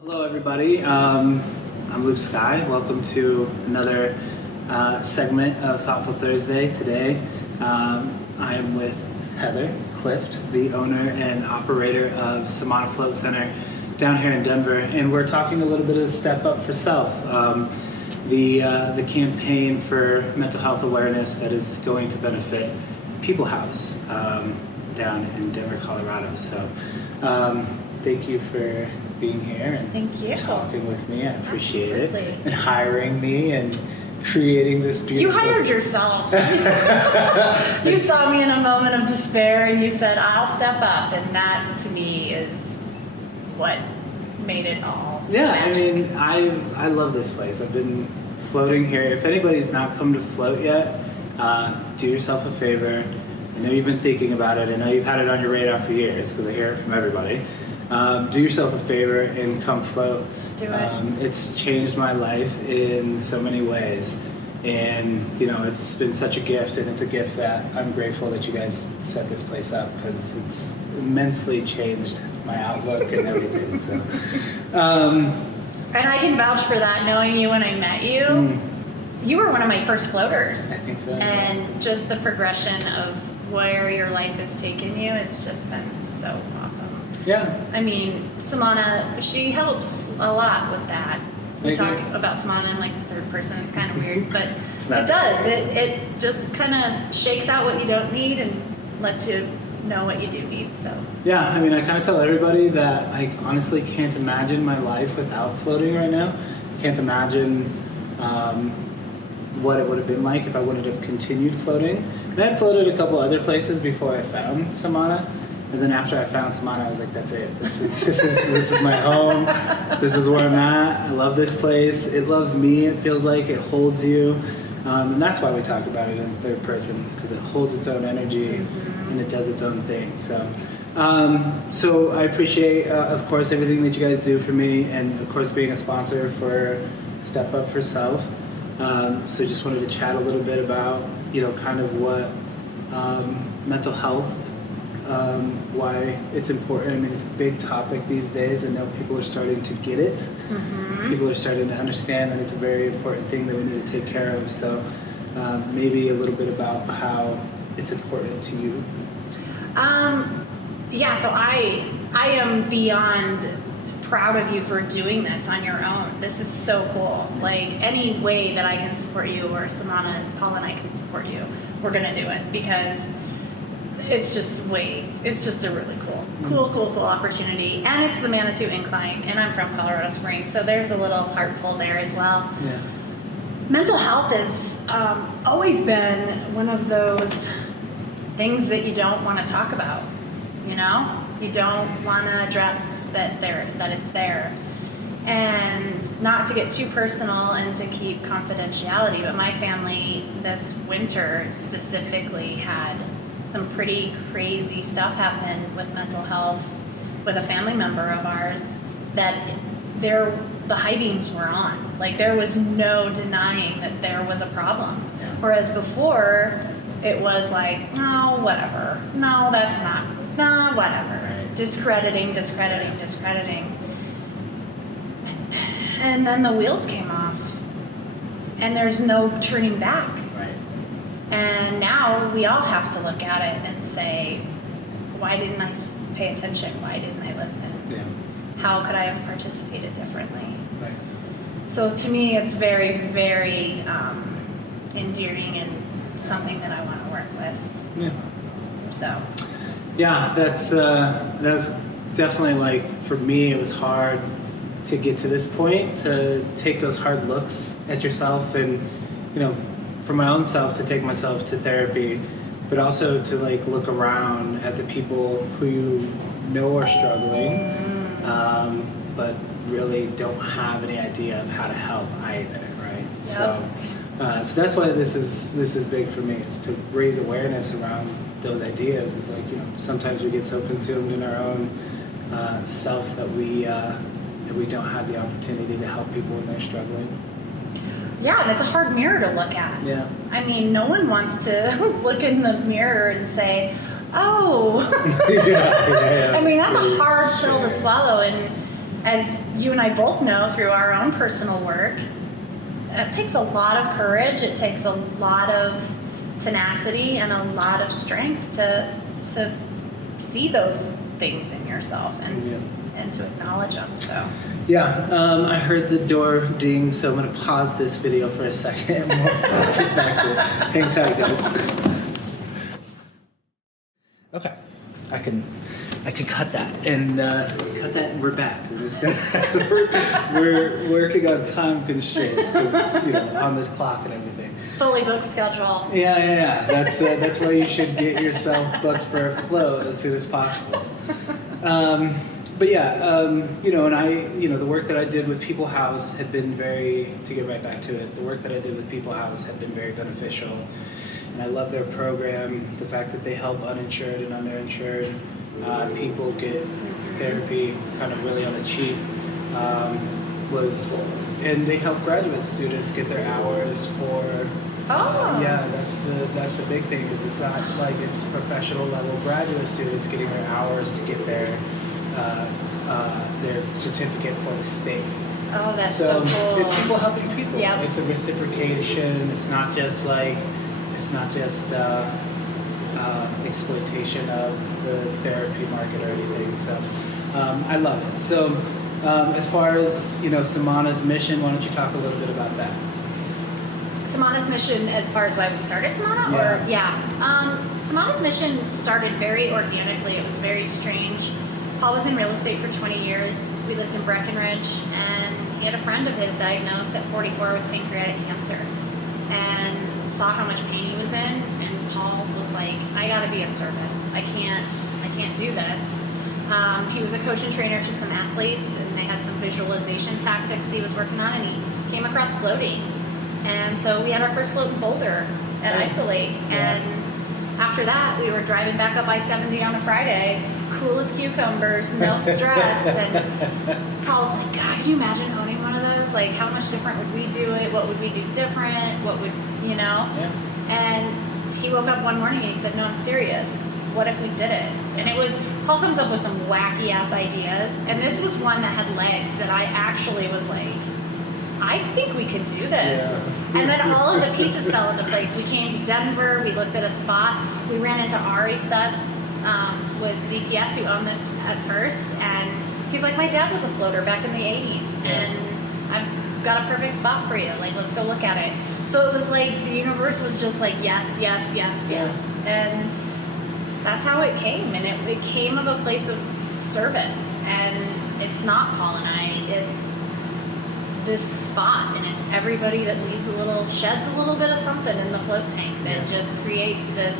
Hello, everybody. I'm Luke Skye. Welcome to another segment of Thoughtful Thursday. Today, I am with Heather Clift, the owner and operator of Samana Float Center down here in Denver, and we're talking a little bit of Step Up for Self, the campaign for mental health awareness that is going to benefit People House down in Denver, Colorado. So, thank you for being here and Thank you. talking with me. I appreciate Absolutely. it. And hiring me and creating this beautiful... You hired yourself. You saw me in a moment of despair and you said, I'll step up. And that, to me, is what made it all. Yeah, magic. I mean, I love this place. I've been floating here. If anybody's not come to float yet, do yourself a favor. I know you've been thinking about it. I know you've had it on your radar for years because I hear it from everybody. Do yourself a favor and come float. Just do it. It's changed my life in so many ways. And, you know, it's been such a gift, and it's a gift that I'm grateful that you guys set this place up because it's immensely changed my outlook and everything. So, And I can vouch for that, knowing you when I met you. You were one of my first floaters. I think so. And just the progression of where your life has taken you, it's just been so awesome. Yeah. I mean, Samana, she helps a lot with that. We talk about Samana in like the third person. It's kind of weird, but it does. It just kind of shakes out what you don't need and lets you know what you do need. So yeah, I mean, I kind of tell everybody that I honestly can't imagine my life without floating right now. Can't imagine what it would have been like if I wouldn't have continued floating. And I had floated a couple other places before I found Samana. And then after I found Samana, I was like, that's it. This is my home. This is where I'm at. I love this place. It loves me. It feels like it holds you. And that's why we talk about it in the third person, because it holds its own energy and it does its own thing. So I appreciate, of course, everything that you guys do for me, and of course being a sponsor for Step Up for Self. So just wanted to chat a little bit about, you know, kind of what mental health, why it's important. I mean, it's a big topic these days. I know people are starting to get it. People are starting to understand that it's a very important thing that we need to take care of. So maybe a little bit about how it's important to you. Yeah, so I am beyond proud of you for doing this on your own. This is so cool. Like, any way that I can support you, or Samana and Paul and I can support you, we're gonna do it, because it's just a really cool opportunity. And it's the Manitou Incline, and I'm from Colorado Springs, so there's a little heart pull there as well. Yeah. Mental health has always been one of those things that you don't want to talk about, you know? You don't want to address that it's there. And not to get too personal and to keep confidentiality, but my family this winter specifically had some pretty crazy stuff happen with mental health with a family member of ours that the high beams were on. Like, there was no denying that there was a problem. Yeah. Whereas before, it was like, no, whatever. No, that's not. No, whatever. Right. Discrediting. And then the wheels came off. And there's no turning back. Right. And now we all have to look at it and say, why didn't I pay attention? Why didn't I listen? Yeah. How could I have participated differently? Right. So to me, it's very, very endearing and something that I want to work with. Yeah. So. Yeah, that's definitely, like, for me, it was hard to get to this point, to take those hard looks at yourself, and, you know, for my own self, to take myself to therapy, but also to, like, look around at the people who you know are struggling, but really don't have any idea of how to help either, right? Yep. So that's why this is big for me, is to raise awareness around those ideas. Is like, you know, sometimes we get so consumed in our own self that we don't have the opportunity to help people when they're struggling. Yeah, and it's a hard mirror to look at. Yeah. I mean, no one wants to look in the mirror and say, oh. yeah. I mean, that's a hard pill to swallow, and as you and I both know through our own personal work, it takes a lot of courage, it takes a lot of tenacity and a lot of strength to see those things in yourself and to acknowledge them. So I heard the door ding, so I'm gonna pause this video for a second and we'll get back to it. Hang tight, guys. Okay, I can cut that and we're back. We're working on time constraints because on this clock and everything. Fully booked schedule. Yeah. That's why you should get yourself booked for a float as soon as possible. But and the work that I did with People House had been to get right back to it, the work that I did with People House had been very beneficial. And I love their program, the fact that they help uninsured and underinsured people get therapy kind of really on the cheap, and they help graduate students get their hours for. That's the big thing. Is it's not like it's professional level graduate students getting their hours to get their certificate for the state. Oh, that's so cool. It's people helping people. Yep. It's a reciprocation. It's not just exploitation of the therapy market or anything. So I love it. So as far as Samana's mission, why don't you talk a little bit about that? Samana's mission, as far as why we started Samana, Samana's mission started very organically. It was very strange. Paul was in real estate for 20 years. We lived in Breckenridge, and he had a friend of his diagnosed at 44 with pancreatic cancer, and saw how much pain he was in. And Paul was like, "I got to be of service. I can't do this." He was a coach and trainer to some athletes, and they had some visualization tactics he was working on, and he came across floating. And so we had our first float in Boulder at Isolate. And after that, we were driving back up I-70 on a Friday, cool as cucumbers, no stress. And Paul was like, God, can you imagine owning one of those? Like, how much different would we do it? What would we do different? What would, Yeah. And he woke up one morning and he said, no, I'm serious. What if we did it? And Paul comes up with some wacky ass ideas. And this was one that had legs that I actually was like, I think we could do this. Yeah. And then all of the pieces fell into place. We came to Denver, we looked at a spot, we ran into Ari Stutz with DPS, who owned this at first, and he's like, my dad was a floater back in the 80s, and I've got a perfect spot for you, like, let's go look at it. So it was like, the universe was just like, yes. And that's how it came, and it came of a place of service, and it's not Paul and I, it's this spot, and it's everybody that sheds a little bit of something in the float tank that just creates this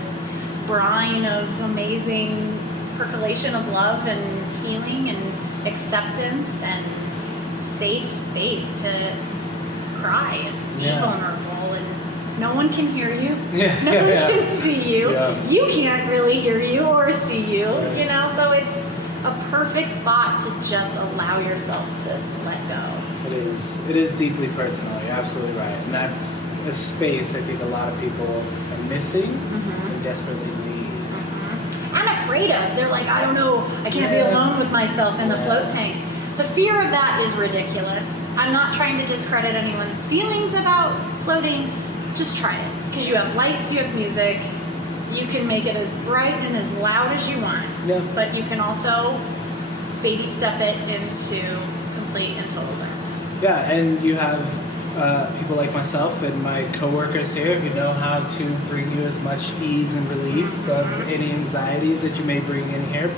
brine of amazing percolation of love and healing and acceptance and safe space to cry and be vulnerable, and no one can hear you, no one can see you, you can't really hear you or see you, so it's a perfect spot to just allow yourself to let go. It is deeply personal. You're absolutely right, and that's a space I think a lot of people are missing and desperately need. And afraid of. They're like, I don't know, I can't be alone with myself in the float tank. The fear of that is ridiculous. I'm not trying to discredit anyone's feelings about floating. Just try it, because you have lights, you have music. You can make it as bright and as loud as you want, but you can also baby step it into complete and total darkness. Yeah, and you have people like myself and my coworkers here who know how to bring you as much ease and relief of any anxieties that you may bring in here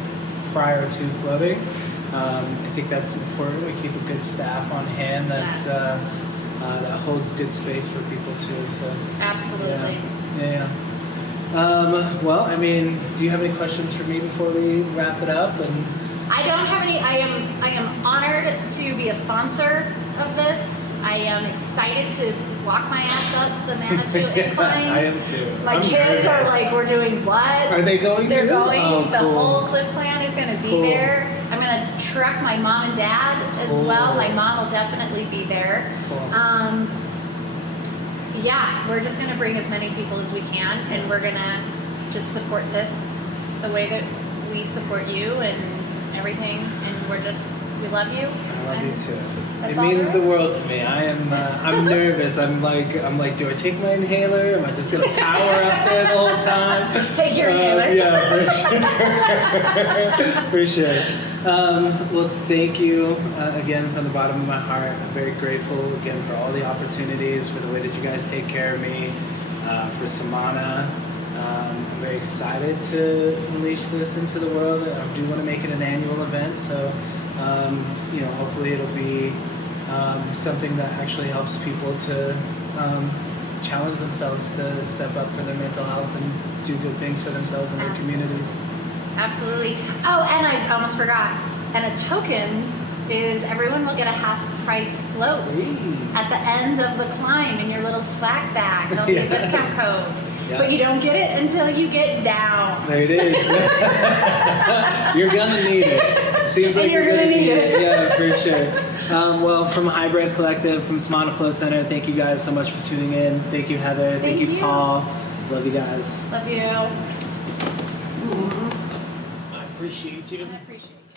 prior to floating. I think that's important. We keep a good staff on hand that holds good space for people too. So absolutely. Well, I mean, do you have any questions for me before we wrap it up? And I don't have any. I am honored to be a sponsor of this. I am excited to walk my ass up the Manitou incline. I am too. My kids are like, we're doing what? Are they going They're to? going. Oh, the cool. whole Clift clan is going to be there. I'm going to truck my mom and dad as well. My mom will definitely be there. Cool. We're just going to bring as many people as we can, and we're going to just support this the way that we support you and everything, and we're just We love you. I love you too. That's It all means there the is. world to me. I'm nervous. I'm like, do I take my inhaler? Am I just gonna power up there the whole time? Take your inhaler. Yeah, for sure. For sure. Well, thank you again from the bottom of my heart. I'm very grateful again for all the opportunities, for the way that you guys take care of me, for Samana. I'm very excited to unleash this into the world. I do want to make it an annual event, so hopefully it'll be something that actually helps people to challenge themselves to step up for their mental health and do good things for themselves and their communities. Absolutely. Oh, and I almost forgot. And a token is everyone will get a half-price float at the end of the climb in your little swag bag. There'll be a discount code. Yes. But you don't get it until you get down. There it is. You're gonna need it. Seems like you're gonna need it. Yeah, for sure. Well, from Hybrid Collective, from Samana Float Center, thank you guys so much for tuning in. Thank you, Heather. Thank you, Paul. Love you guys. Love you. I appreciate you. I appreciate you.